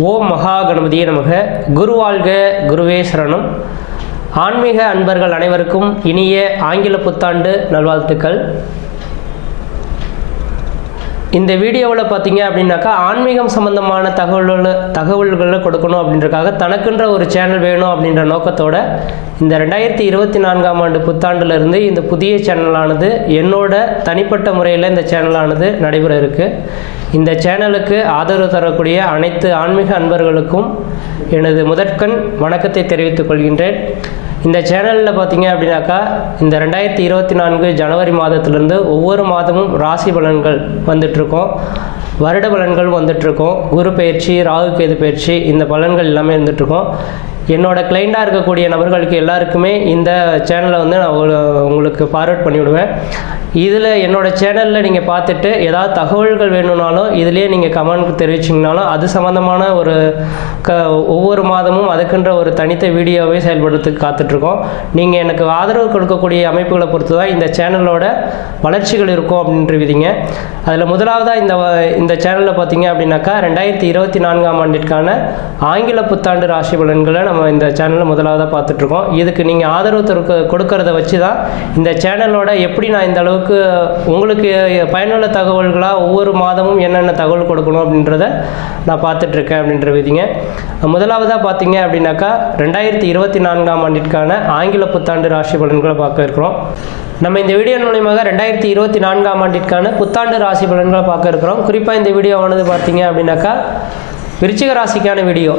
ஓம் மகா கணபதியே நமக. குருவாழ்க, குருவே சரணம். ஆன்மீக அன்பர்கள் அனைவருக்கும் இனிய ஆங்கில புத்தாண்டு நல்வாழ்த்துக்கள். இந்த வீடியோவில் பார்த்தீங்க அப்படின்னாக்கா ஆன்மீகம் சம்பந்தமான தகவல்களை கொடுக்கணும் அப்படின்றக்காக தனக்குன்ற ஒரு சேனல் வேணும் அப்படின்ற நோக்கத்தோட இந்த 2024ஆம் ஆண்டு புத்தாண்டுலேருந்து இந்த புதிய சேனலானது என்னோட தனிப்பட்ட முறையில் இந்த சேனலானது நடைபெற இருக்குது. இந்த சேனலுக்கு ஆதரவு தரக்கூடிய அனைத்து ஆன்மீக அன்பர்களுக்கும் எனது முதற்கண் வணக்கத்தை தெரிவித்துக் கொள்கின்றேன். இந்த சேனலில் பார்த்தீங்க அப்படின்னாக்கா இந்த 2024 ஜனவரி மாதத்திலிருந்து ஒவ்வொரு மாதமும் ராசி பலன்கள் வந்துட்ருக்கோம், வருட பலன்கள் வந்துட்ருக்கோம், குரு பயிற்சி, ராகு கேது பயிற்சி, இந்த பலன்கள் எல்லாமே இருந்துகிட்ருக்கோம். என்னோடய கிளைண்டாக இருக்கக்கூடிய நபர்களுக்கு எல்லாருக்குமே இந்த சேனலை வந்து நான் உங்களுக்கு ஃபார்வர்ட் பண்ணிவிடுவேன். இதில் என்னோடய சேனலில் நீங்கள் பார்த்துட்டு ஏதாவது தகவல்கள் வேணும்னாலும் இதிலே நீங்கள் கமெண்ட் தெரிவிச்சிங்கனாலும் அது சம்மந்தமான ஒரு ஒவ்வொரு மாதமும் அதுக்குன்ற ஒரு தனித்த வீடியோவை செயல்படுறதுக்கு காத்துட்ருக்கோம். நீங்கள் எனக்கு ஆதரவு கொடுக்கக்கூடிய அமைப்புகளை பொறுத்து தான் இந்த சேனலோட வளர்ச்சிகள் இருக்கும் அப்படின்ற விதிங்க. அதில் முதலாவதாக இந்த சேனலில் பார்த்தீங்க அப்படின்னாக்கா 2024ஆம் ஆண்டிற்கான ஆங்கில புத்தாண்டு ராசி பலன்களை நம்ம இந்த சேனலில் முதலாவதாக பார்த்துட்ருக்கோம். இதுக்கு நீங்கள் ஆதரவு கொடுக்கறத வச்சு தான் இந்த சேனலோட எப்படி நான் இந்த அளவுக்கு உங்களுக்கு பயனுள்ள தகவல்களாக ஒவ்வொரு மாதமும் என்னென்ன தகவல் கொடுக்கணும் அப்படின்றத நான் பார்த்துட்ருக்கேன் அப்படின்ற விதிங்க. முதலாவதாக பார்த்தீங்க அப்படின்னாக்கா 2024ஆம் ஆண்டிற்கான ஆங்கில புத்தாண்டு ராசி பலன்களை பார்க்க இருக்கிறோம். நம்ம இந்த வீடியோ மூலமாக 2024ஆம் ஆண்டிற்கான புத்தாண்டு ராசி பலன்களை பார்க்க இருக்கிறோம். குறிப்பாக இந்த வீடியோவானது பார்த்தீங்க அப்படின்னாக்கா விருச்சிக ராசிக்கான வீடியோ.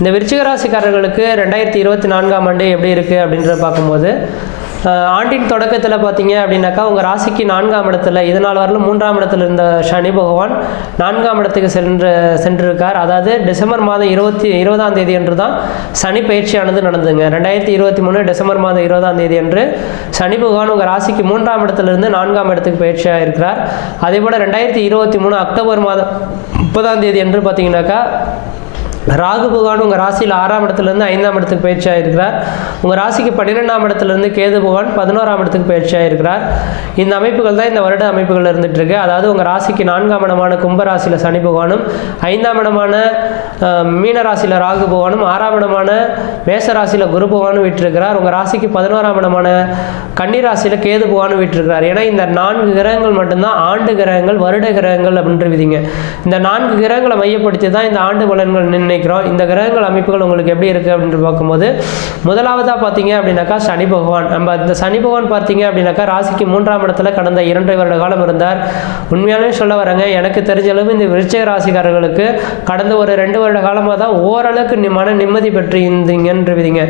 இந்த விருச்சிக ராசிக்காரர்களுக்கு 2024ஆம் ஆண்டு எப்படி இருக்குது அப்படின்றத பார்க்கும்போது ஆண்டின் தொடக்கத்தில் பார்த்தீங்க அப்படின்னாக்கா உங்கள் ராசிக்கு 4ஆம் இடத்துல இதனால் வரலும் 3ஆம் இடத்துல இருந்த சனி பகவான் 4ஆம் இடத்துக்கு சென்றிருக்கார். அதாவது டிசம்பர் மாதம் 20ஆம் தேதி அன்று தான் சனி பயிற்சியானது நடந்துங்க. 2023 டிசம்பர் மாதம் 20ஆம் தேதி அன்று சனி பகவான் உங்கள் ராசிக்கு 3ஆம் இடத்துலேருந்து 4ஆம் இடத்துக்கு பயிற்சியாக இருக்கிறார். அதே போல் 2023 அக்டோபர் மாதம் 30ஆம் தேதி அன்று பார்த்தீங்கன்னாக்கா ராகு பகவான் உங்கள் ராசியில் 6ஆம் இடத்துலேருந்து 5ஆம் இடத்துக்கு பயிற்சியாக இருக்கிறார். உங்கள் ராசிக்கு 12ஆம் இடத்துலேருந்து கேது பகவான் 11ஆம் இடத்துக்கு பயிற்சியாக இருக்கிறார். இந்த அமைப்புகள் தான் இந்த வருட அமைப்புகள் இருந்துகிட்ருக்கு. அதாவது உங்கள் ராசிக்கு 4ஆம் இடமான கும்ப ராசியில் சனி பகவானும், 5ஆம் இடமான மீன ராசியில் ராகு பகவானும், 6ஆம் இடமான மேச ராசியில் குரு பகவானும் விட்டிருக்கிறார். உங்கள் ராசிக்கு 11ஆம் இடமான கன்னி ராசியில் கேது பகவானும் விட்டிருக்கிறார். ஏன்னா இந்த 4 கிரகங்கள் மட்டும்தான் ஆண்டு கிரகங்கள், வருட கிரகங்கள் அப்படின்ற விதிங்க. இந்த 4 கிரகங்களை மையப்படுத்தி தான் இந்த ஆண்டு பலன்கள் நிர்ணயிக்கிறோம். இந்த கிரகங்கள் அமைப்புகள் உங்களுக்கு எப்படி இருக்குது அப்படின்னு பார்க்கும்போது முதலாவதாக பார்த்தீங்க அப்படின்னாக்கா சனி பகவான். நம்ம இந்த சனி பகவான் பார்த்தீங்க அப்படின்னாக்கா ராசிக்கு 3ஆம் இடத்துல கடந்த 2 வருட காலம் இருந்தார். உண்மையாலே சொல்ல வரேங்க, எனக்கு தெரிஞ்ச அளவு இந்த விருச்சிக ராசிக்காரர்களுக்கு கடந்த ஒரு 2 வருட காலமாக தான் ஓரளவுக்கு மன நிம்மதி பெற்று இருந்தீங்கன்ற விதிங்க.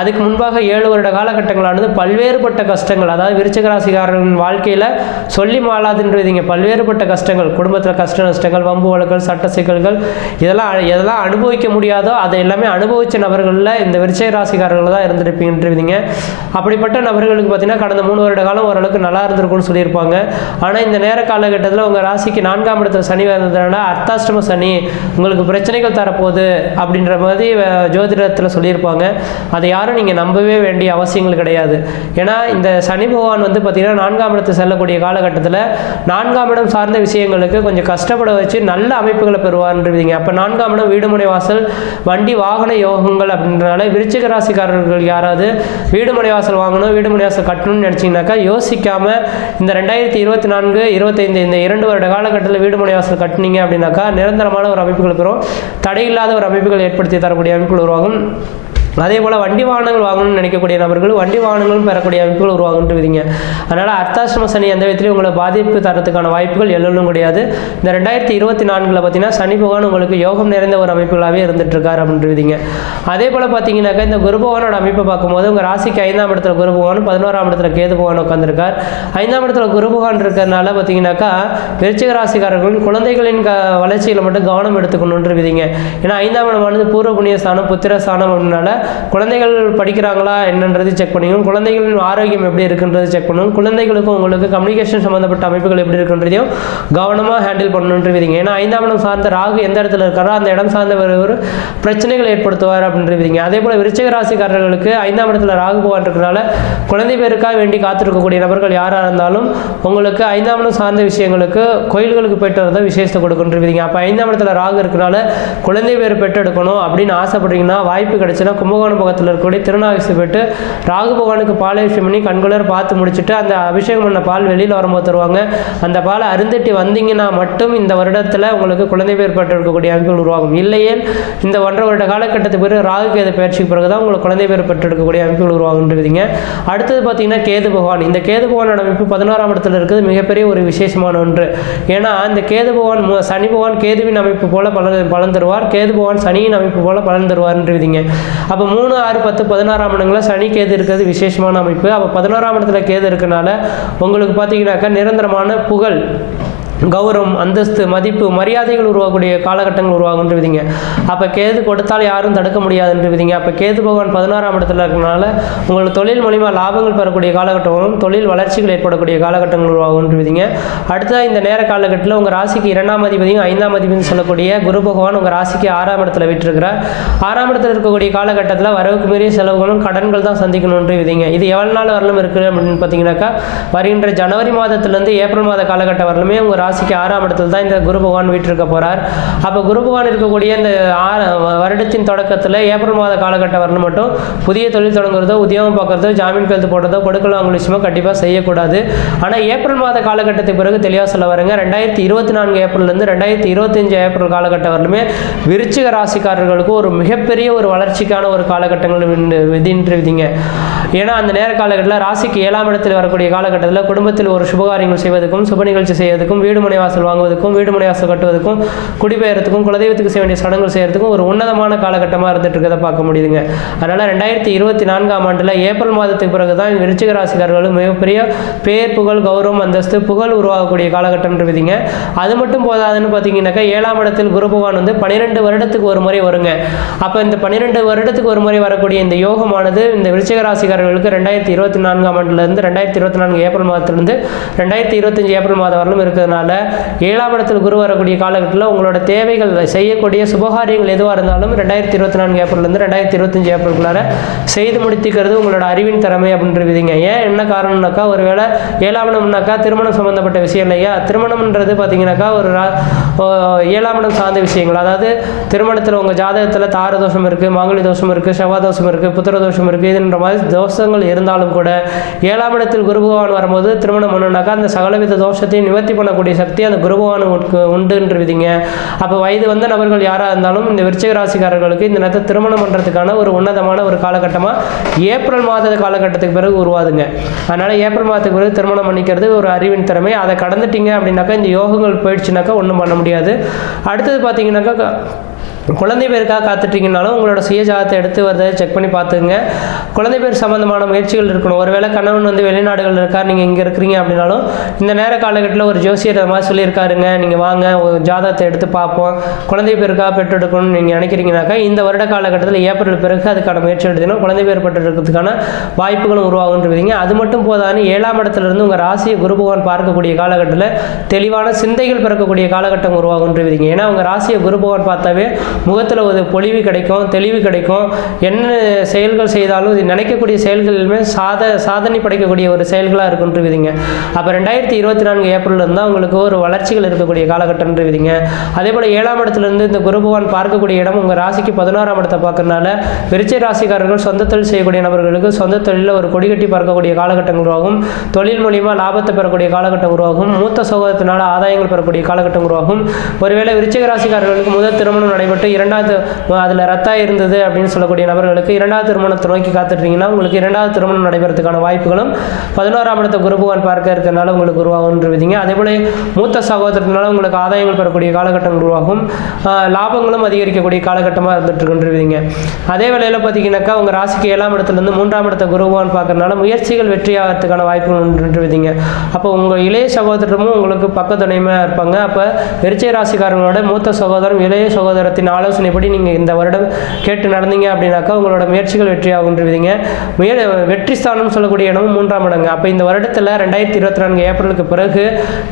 அதுக்கு முன்பாக 7 வருட காலகட்டங்களானது பல்வேறுபட்ட கஷ்டங்கள், அதாவது விருச்சிக ராசிக்காரர்களின் வாழ்க்கையில் சொல்லி மாளாதுன்ற விதிங்க. பல்வேறுபட்ட கஷ்டங்கள், குடும்பத்தில் கஷ்ட நஷ்டங்கள், வம்பு வழக்குகள், சட்ட சிக்கல்கள், இதெல்லாம் அனுபவிக்க முடியாதோ அதை எல்லாமே அனுபவித்த நபர்களில் இந்த விருச்சிக ராசிக்காரர்கள் தான் இருந்திருப்பீங்கன்றீங்க. அப்படிப்பட்ட நபர்களுக்கு பார்த்தீங்கன்னா கடந்த 3 வருட காலம் ஓரளவுக்கு நல்லா இருந்திருக்கும்னு சொல்லியிருப்பாங்க. ஆனால் இந்த நேர காலகட்டத்தில் உங்கள் ராசிக்கு 4ஆம் இடத்துல சனி வந்ததுனால அர்த்தாஷ்டம சனி உங்களுக்கு பிரச்சனைகள் தரப்போகுது அப்படின்ற மாதிரி ஜோதிடத்தில் சொல்லியிருப்பாங்க. அதை யாரும் நீங்கள் நம்பவே வேண்டிய அவசியங்கள் கிடையாது. ஏன்னா இந்த சனி பகவான் வந்து பார்த்தீங்கன்னா 4ஆம் இடத்தை செல்லக்கூடிய காலகட்டத்தில் 4ஆம் இடம் சார்ந்த விஷயங்களுக்கு கொஞ்சம் கஷ்டப்பட வச்சு நல்ல அமைப்புகளை பெறுவார்ன்றீங்க. அப்போ 4ஆம் இடம் வீடு மனை வாசல், வண்டி வாகன யோகங்கள் அப்படின்றனால விருச்சிக ராசிக்காரர்கள் யாராவது வீடு மனை வாசல் வாங்கணும், வீடு மனை வாசல் கட்டணும்னு நினச்சிங்கனாக்கா யோசிக்காம இந்த 2024, 25 இந்த 2 வருட காலகட்டத்தில் வீடு மனை வாசல் கட்டினீங்க அப்படின்னாக்கா நிரந்தரமான ஒரு அமைப்புகள் பெறும், தடையில்லாத ஒரு அமைப்புகள் ஏற்படுத்தி தரக்கூடிய அமைப்புகள் உருவாகும். அதே போல் வண்டி வாகனங்கள் வாங்கணும்னு நினைக்கக்கூடிய நபர்கள் வண்டி வாகனங்களும் பெறக்கூடிய அமைப்புகள் உருவாகுன்றீங்க. அதனால் அர்த்தாஷ்டம சனி எந்த விதத்திலையும் உங்களை பாதிப்பு தரத்துக்கான வாய்ப்புகள் எல்லோரும் கிடையாது. இந்த 2024 பார்த்தீங்கன்னா சனி பகவான் உங்களுக்கு யோகம் நிறைந்த ஒரு அமைப்புகளாகவே இருந்துகிட்ருக்கார் அப்படின்றீங்க. அதே போல் பார்த்தீங்கன்னாக்கா இந்த குரு பகவானோட அமைப்பை பார்க்கும்போது உங்கள் ராசிக்கு 5ஆம் இடத்துல குரு பகவானும் 11ஆம் இடத்துல கேது பகவான் உட்காந்துருக்கார். 5ஆம் இடத்துல குரு பகவான் இருக்கிறதுனால பார்த்தீங்கன்னாக்கா விருச்சிக ராசிக்காரர்களின் குழந்தைகளின் வளர்ச்சியில் மட்டும் கவனம் எடுத்துக்கணுன்றீங்க. ஏன்னா 5ஆம் இடமானது பூர்வ புண்ணிய ஸ்தானம், புத்திர ஸ்தானம் அப்படின்னால குழந்தைகள் படிக்கிறாங்களா என்னன்றது செக் பண்ணிக்கணும், குழந்தைகளின் ஆரோக்கியம் எப்படி இருக்குன்றது செக் பண்ணணும், குழந்தைகளுக்கும் உங்களுக்கு கம்யூனிகேஷன் சம்மந்தப்பட்ட அமைப்புகள் எப்படி இருக்குன்றதையும் கவனமாக ஹேண்டில் பண்ணணுன்றீங்க. ஏன்னா 5ஆம் இடம் சார்ந்த ராகு எந்த இடத்துல இருக்காரோ அந்த இடம் சார்ந்த ஒரு பிரச்சனைகள் ஏற்படுத்துவார் அப்படின்றீங்க. அதே போல் விருச்சிக ராசிக்காரர்களுக்கு 5ஆம் இடத்துல ராகு பகவான் இருக்கிறனால குழந்தை பேருக்காக வேண்டி காத்திருக்கக்கூடிய நபர்கள் யாராக இருந்தாலும் உங்களுக்கு 5ஆம் இடம் சார்ந்த விஷயங்களுக்கு கோயில்களுக்கு போயிட்டு வரத விசேஷத்தை கொடுக்குன்றீங்க. அப்போ 5ஆம் இடத்துல ராகு இருக்கிறனால குழந்தை பேர் பெற்றெடுக்கணும் அப்படின்னு ஆசைப்படுறீங்கன்னா வாய்ப்பு கிடைச்சுன்னா கும்பகோணம் பக்கத்தில் இருக்கக்கூடிய திருநாகேசி போயிட்டு ராகு பகவானுக்கு பாலாபிஷேகம் பண்ணி கண்குளர் பார்த்து முடிச்சுட்டு அந்த அபிஷேகம் பண்ண பால் வெளியில் வரும்போது தருவாங்க. அந்த பாலை அருந்திட்டு வந்தீங்கன்னா மட்டும் இந்த வருடத்தில் உங்களுக்கு குழந்தை பேர் பெற்றெடுக்கக்கூடிய அமைப்புகள் உருவாகும். இல்லையே இந்த 1.5 வருட காலகட்டத்துக்கு பிறகு ராகு கேது பயிற்சிக்கு பிறகு தான் உங்களுக்கு குழந்தை பேர் பெற்றெடுக்கக்கூடிய அமைப்புகள் உருவாகுன்றீங்க. அடுத்தது பார்த்தீங்கன்னா கேது பகவான். இந்த கேது பகவானோட அமைப்பு 11ஆம் இடத்துல இருக்குது, மிகப்பெரிய ஒரு விசேஷமான ஒன்று. ஏன்னா இந்த கேது பகவான் சனி பகவான் கேதுவின் அமைப்பு போல பலன் தருவார், கேது பகவான் சனியின் அமைப்பு போல பலன் தருவார்ன்றீங்க. அப்போ 3, 6, 10, 16ஆம் இடங்களில் சனி கேது இருக்கிறது விசேஷமான அமைப்பு. அப்போ 11ஆம் இடத்துல கேது இருக்கனால உங்களுக்கு பார்த்தீங்கன்னாக்கா நிரந்தரமான புகழ், கௌரவம், அந்தஸ்து, மதிப்பு, மரியாதைகள் உருவாகக்கூடிய காலகட்டங்கள் உருவாகுன்றீங்க. அப்போ கேது கொடுத்தால் யாரும் தடுக்க முடியாதுன்றீங்க. அப்போ கேது பகவான் 16ஆம் இடத்துல இருக்கிறனால உங்களுக்கு தொழில் மூலிமா லாபங்கள் பெறக்கூடிய காலகட்டங்களும் தொழில் வளர்ச்சிகள் ஏற்படக்கூடிய காலகட்டங்கள் உருவாகுன்றீங்க. அடுத்த இந்த நேர காலகட்டத்தில் உங்கள் ராசிக்கு 2ஆம் அதிபதியும் 5ஆம் அதிபதியும் சொல்லக்கூடிய குரு பகவான் உங்கள் ராசிக்கு 6ஆம் இடத்துல விட்டுருக்கிறார். 6ஆம் இடத்துல இருக்கக்கூடிய காலகட்டத்தில் வரவுக்கு மீறிய செலவுகளும் கடன்கள் தான் சந்திக்கணுன்றீங்க. இது எவ்வளோ நாள் வரலும் இருக்குது அப்படின்னு பார்த்தீங்கன்னாக்கா வருகின்ற ஜனவரி மாதத்திலேருந்து ஏப்ரல் மாத காலகட்டம் வரலுமே உங்கள் ராசிக்கு 6ஆம் இடத்துல தான் இந்த குரு பகவான் வீட்டிருக்க போகிறார். அப்போ குரு பகவான் இருக்கக்கூடிய இந்த வருடத்தின் தொடக்கத்தில் ஏப்ரல் மாத காலகட்டம் வரணும் மட்டும் புதிய தொழில் தொடங்குறதோ உத்தியோகம் பார்க்குறதோ ஜாமீன் கையெழுத்து போடுறதோ கொடுக்கல் வாங்கல் விஷயமா கண்டிப்பாக செய்யக்கூடாது. ஆனால் ஏப்ரல் மாத காலகட்டத்துக்கு பிறகு தெளிவாக சொல்ல வருங்க. 2024 ஏப்ரல்லேருந்து 2025 ஏப்ரல் காலகட்டம் வரலுமே விருச்சிக ராசிக்காரர்களுக்கு ஒரு மிகப்பெரிய ஒரு வளர்ச்சிக்கான ஒரு காலகட்டங்கள் விதின்றீங்க. ஏன்னா அந்த நேர காலகட்டத்தில் ராசிக்கு 7ஆம் இடத்தில் வரக்கூடிய காலகட்டத்தில் குடும்பத்தில் ஒரு சுபகாரியங்கள் செய்வதற்கும் சுப நிகழ்ச்சி செய்வதற்கும் வீடு மனை வாசல் வாங்குவதற்கும் வீடு மனை வாசல் கட்டுவதற்கும் குடிபெயர்த்துக்கும் குலதெய்வத்துக்கு செய்ய வேண்டிய சடங்குகள் செய்யறதுக்கும் ஒரு உன்னதமான காலகட்டமாக இருந்துட்டு இருக்கிறத பார்க்க முடியுதுங்க. அதனால் 2024ஆம் ஆண்டில் ஏப்ரல் மாதத்துக்கு பிறகு தான் விருச்சிக ராசிக்காரர்களும் மிகப்பெரிய பேர், புகழ், கௌரவம், அந்தஸ்து, புகழ் உருவாகக்கூடிய காலகட்டம் இருக்குதுங்க. அது மட்டும் போதாதுன்னு பார்த்தீங்கன்னாக்கா 7ஆம் இடத்தில் குரு பகவான் வந்து 12 வருடத்துக்கு ஒரு முறை வருங்க. அப்போ இந்த 12 வருடத்துக்கு ஒரு முறை வரக்கூடிய இந்த யோகமானது இந்த விருச்சிக ராசிக்காரர்களுக்கு 2024ஆம் ஆண்டிலிருந்து 2024 ஏப்ரல் மாதத்திலிருந்து 2025 ஏப்ரல் மாதம் வரலும் இருக்கிறதுனால 7ஆம் இடத்தில் குரு வரக்கூடிய காலகட்டத்தில் உங்களோட தேவைகள் செய்யக்கூடிய சுபகாரியங்கள் எதுவாக இருந்தாலும் 2024 ஏப்ரல்லேருந்து 2025 ஏப்ரலுக்குள்ளார செய்து முடித்துக்கிறது உங்களோட அறிவின் திறமை அப்படின்றீங்க. ஏன் என்ன காரணம்னாக்கா ஒருவேளை 7ஆம் இடம்னாக்கா திருமணம் சம்பந்தப்பட்ட விஷயம் இல்லையா? திருமணம்ன்றது பார்த்தீங்கன்னாக்கா ஒரு 7ஆம் இடம் சார்ந்த விஷயங்கள். அதாவது திருமணத்தில் உங்கள் ஜாதகத்தில் தார தோஷம் இருக்குது, மாங்கலி தோஷம் இருக்குது, செவ்வாய் தோஷம் இருக்குது, புத்திர தோஷம் இருக்குது. இதுன்ற மாதிரி தோஷங்கள் இருந்தாலும் கூட 7ஆம் இடத்தில் குரு பகவான் வரும்போது திருமணம் பண்ணணுனாக்கா அந்த சகலவித தோஷத்தையும் நிவர்த்தி பண்ணக்கூடிய சக்தி அந்த குரு பகவானுக்கு உண்டுன்றீங்க. அப்போ வயது வந்த நபர்கள் யாராக இருந்தாலும் இந்த விருச்சிக ராசிக்காரர்களுக்கு இந்த நேரத்தை திருமணம் பண்ணுறதுக்கான ஒரு உன்னதமான ஒரு காலகட்டமாக ஏப்ரல் மாத காலகட்டத்துக்கு பிறகு உருவாதுங்க. அதனால் ஏப்ரல் மாதத்துக்கு பிறகு திருமணம் பண்ணிக்கிறது ஒரு அறிவின் திறமை. அதை கடந்துட்டீங்க அப்படின்னாக்கா இந்த யோகங்கள் போயிடுச்சுனாக்கா ஒன்றும் பண்ண முடியாது. அடுத்தது பார்த்தீங்கன்னாக்கா குழந்தை பேருக்காக காத்துட்டீங்கன்னாலும் உங்களோட சுய ஜாதகத்தை எடுத்து வரதை செக் பண்ணி பார்த்துங்க. குழந்தை பேர் சம்பந்தமான முயற்சிகள் இருக்கணும். ஒருவேளை கணவன் வந்து வெளிநாடுகள் இருக்கார், நீங்கள் இங்கே இருக்கிறீங்க அப்படின்னாலும் இந்த நேர காலகட்டத்தில் ஒரு ஜோசியர் அது மாதிரி சொல்லியிருக்காருங்க, நீங்கள் வாங்க ஒரு ஜாதகத்தை எடுத்து பார்ப்போம், குழந்தை பேருக்காக பெற்றெடுக்கணும்னு நீங்கள் நினைக்கிறீங்கனாக்கா இந்த வருட காலகட்டத்தில் ஏப்ரல் பிறகு அதுக்கான முயற்சி எடுத்தீங்கன்னா குழந்தை பேர் பெற்றெடுக்கிறதுக்கான வாய்ப்புகளும் உருவாகுன்றீங்க. அது மட்டும் போதான்னு 7ஆம் இடத்துலேருந்து உங்கள் ராசியை குரு பகவான் பார்க்கக்கூடிய காலகட்டத்தில் தெளிவான சிந்தைகள் பிறக்கக்கூடிய காலகட்டம் உருவாகுன்றீங்க. ஏன்னா உங்கள் ராசியை குரு பகவான் பார்த்தாவே முகத்தில் ஒரு பொலிவு கிடைக்கும், தெளிவு கிடைக்கும். என்ன செயல்கள் செய்தாலும் இது நினைக்கக்கூடிய செயல்களுமே சாதனை படைக்கக்கூடிய ஒரு செயல்களாக இருக்குன்றீங்க. அப்போ 2024 ஏப்ரல் இருந்தால் உங்களுக்கு ஒரு வளர்ச்சிகள் இருக்கக்கூடிய காலகட்டம்ன்றீங்க. அதே போல் 7ஆம் இடத்துலேருந்து இந்த குரு பகவான் பார்க்கக்கூடிய இடம் உங்கள் ராசிக்கு 16ஆம் இடத்தை பார்க்கறதுனால விருச்சிக ராசிக்காரர்கள் சொந்த தொழில் செய்யக்கூடிய நபர்களுக்கு சொந்த தொழிலில் ஒரு கொடி கட்டி பார்க்கக்கூடிய காலகட்டம் உருவாகும். தொழில் மூலியமாக லாபத்தை பெறக்கூடிய காலகட்டம் உருவாகும். மூத்த சகோதரத்தினால ஆதாயங்கள் பெறக்கூடிய காலகட்டம் உருவாகும். ஒருவேளை விருச்சிக ராசிக்காரர்களுக்கு முதல் திருமணம் நடைபெற்று 2வது அதில் ரத்தம் இருந்தது அப்படின்னு சொல்லக்கூடிய நபர்களுக்கு 2வது திருமணத்தை நோக்கி காத்துட்டீங்கன்னா உங்களுக்கு 2வது திருமணம் நடைபெறதுக்கான வாய்ப்புகளும் 11ஆம் இடத்தை குரு பகவான் பார்க்க இருக்கிறதுனால உங்களுக்கு உருவாகுன்றீங்க. அதே போல மூத்த சகோதரத்தினால உங்களுக்கு ஆதாயங்கள் பெறக்கூடிய காலகட்டம் உருவாகும். லாபங்களும் அதிகரிக்கக்கூடிய காலகட்டமாக இருந்துட்டு இருக்குன்றீங்க. அதே வேளையில் பார்த்தீங்கன்னாக்கா உங்கள் ராசிக்கு 7ஆம் இடத்துலேருந்து 3ஆம் இடத்தை குரு பகவான் பார்க்கறதுனால முயற்சிகள் வெற்றியாகிறதுக்கான வாய்ப்புகள் உண்டுன்றீங்க. அப்போ உங்கள் இளைய சகோதரமும் உங்களுக்கு பக்கத்துணைமையாக இருப்பாங்க. அப்போ விருச்சிக ராசிக்காரங்களோட மூத்த சகோதரம் இளைய சகோதரத்தின் ஆலோசனைப்படி நீங்கள் இந்த வருடம் கேட்டு நடந்தீங்க அப்படின்னாக்கா உங்களோட முயற்சிகள் வெற்றியாகுன்றீங்க. வெற்றி ஸ்தானம் சொல்லக்கூடிய இடமும் 3ஆம் இடங்க. அப்போ இந்த வருடத்தில் 2024 ஏப்ரலுக்கு பிறகு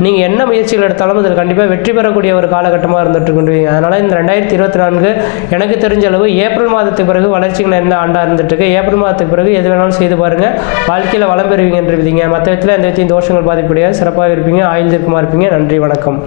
நீங்கள் என்ன முயற்சிகள் எடுத்தாலும் அதில் கண்டிப்பாக வெற்றி பெறக்கூடிய ஒரு காலகட்டமாக இருந்துட்டு இருக்கின்றீங்க. அதனால் இந்த 2024 எனக்கு தெரிஞ்ச அளவு ஏப்ரல் மாதத்துக்கு பிறகு வளர்ச்சிகள் எந்த ஆண்டாக இருந்துட்டு இருக்கு. ஏப்ரல் மாதத்துக்கு பிறகு எது வேணாலும் செய்து பாருங்கள், வாழ்க்கையில் வளம் பெறுவீங்கன்றீங்க. மற்ற விதத்தில் எந்த விதத்தையும் தோஷங்கள் பாதிப்படையாது, சிறப்பாக இருப்பீங்க, ஆயுள் தீர்க்கமாக இருப்பீங்க. நன்றி, வணக்கம்.